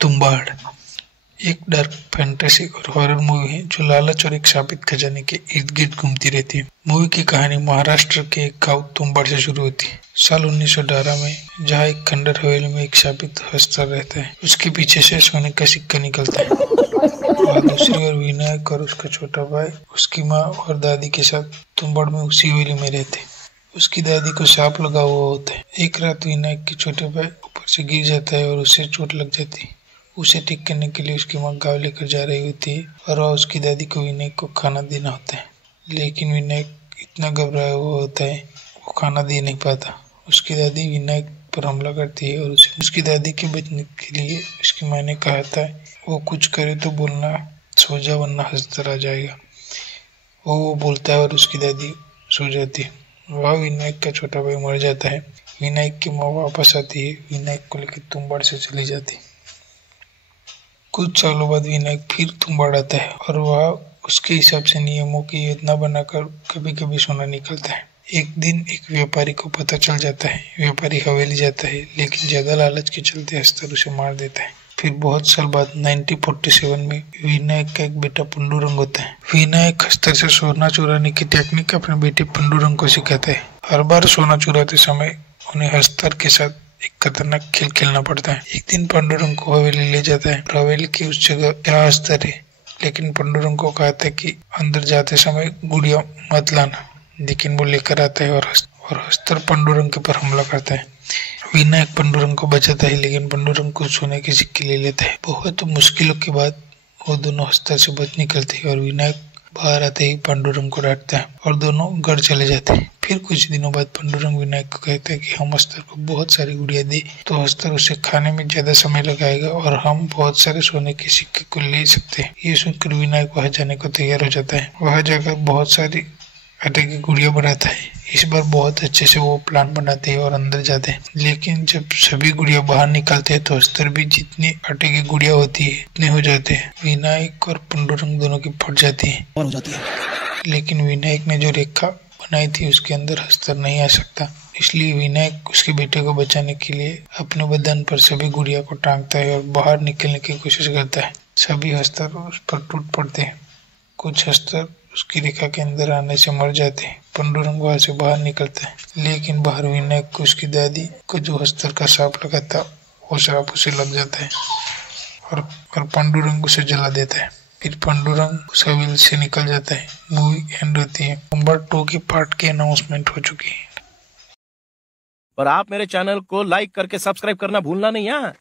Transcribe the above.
तुम्बाड़ एक dark fantasy और horror movie है जो लालच और एक शापित खजाने के इर्द गिर्द घूमती रहती है। मूवी की कहानी महाराष्ट्र के एक गांव तुम्बाड़ से शुरू होती है। साल 1918 में जहां एक खंडर हवेली में एक शापित हस्तर रहता है, उसके पीछे से सोने का सिक्का निकलता है। वहाँ दूसरी ओर विनायक और उसका छोटा भाई उसकी माँ और दादी के साथ तुम्बाड़ में उसी हवेली में रहते। उसकी दादी को सांप लगा हुआ होता है। एक रात विनायक के छोटे भाई ऊपर से गिर जाता है और उसे चोट लग जाती है। उसे ठीक करने के लिए उसकी माँ गाँव लेकर जा रही होती है और वह उसकी दादी को विनायक को खाना देना होता है, लेकिन विनायक इतना घबराया हुआ होता है वो खाना दे नहीं पाता। उसकी दादी विनायक पर हमला करती है और उसकी दादी के बचने के लिए उसकी माँ ने कहा था वो कुछ करे तो बोलना सो जा वरना हस्तर आ जाएगा। वो बोलता है और उसकी दादी सो जाती है। वह विनायक का छोटा भाई मर जाता है। विनायक की माँ वापस आती है, विनायक को लेकर तुम्बाड़ से चली जाती है। कुछ सालों बाद विनायक फिर तुम्बाड़ आता है और वह उसके हिसाब से नियमों की योजना बनाकर कभी कभी सोना निकलता है। एक दिन एक व्यापारी को पता चल जाता है। व्यापारी हवेली जाता है, लेकिन ज्यादा लालच के चलते हस्तर उसे मार देता है। फिर बहुत साल बाद 1947 में विनायक का एक बेटा पंडुरंग होता है। विनायक हस्तर से सोना चुराने की टेक्निक अपने बेटे पंडुरंग को सिखाता है। हर बार सोना चुराते समय उन्हें हस्तर के साथ एक खतरनाक खेल खेलना पड़ता है। एक दिन पंडुरंग को हवेली ले जाता है। हवेली की उस जगह क्या हस्तर है, लेकिन पंडुरंग को कहता है कि अंदर जाते समय गुड़िया मत लाना, लेकिन वो लेकर आता है और हस्तर पंडुरंग के ऊपर हमला करता है। विनायक पंडुरंग को बचाता है, लेकिन पंडुरंग को सोने के सिक्के ले लेता है। बहुत मुश्किलों के बाद वो दोनों हस्तर से बच निकलते हैं और विनायक बाहर आते ही पंडुरंग को डांटता है और दोनों घर चले जाते हैं। फिर कुछ दिनों बाद पंडुरंग विनायक को कहता है कि हम हस्तर को बहुत सारी गुड़िया दे तो हस्तर उसे खाने में ज्यादा समय लगाएगा और हम बहुत सारे सोने के सिक्के को ले सकते हैं। ये सुनकर विनायक वहां जाने को तैयार हो जाता है। वहां जाकर बहुत सारी आटे की गुड़िया बनाता है। इस बार बहुत अच्छे से वो प्लान बनाते हैं और अंदर जाते हैं, लेकिन जब सभी गुड़िया बाहर निकालते हैं तो हस्तर भी जितनी आटे की गुड़िया होती है उतने हो जाते हैं। विनायक और पंडुरंग दोनों की फट जाती है और हो जाती है, लेकिन विनायक ने जो रेखा बनाई थी उसके अंदर हस्तर नहीं आ सकता। इसलिए विनायक उसके बेटे को बचाने के लिए अपने बदन पर सभी गुड़िया को टांगता है और बाहर निकलने की कोशिश करता है। सभी हस्तर उस पर टूट पड़ते हैं। कुछ हस्तर उसकी रेखा के अंदर आने से मर जाते हैं। पंडुरंग वहां से बाहर निकलता है, लेकिन बाहर विनायक को उसकी दादी को जो हस्तर का सांप लगा था वो सांप उसे लग जाता है और पंडुरंग उसे जला देता है। फिर पंडुरंग उस हवेली से निकल जाता है। मूवी एंड होती है। नंबर 2 की पार्ट की अनाउंसमेंट हो चुकी है। और आप मेरे चैनल को लाइक करके सब्सक्राइब करना भूलना नहीं है।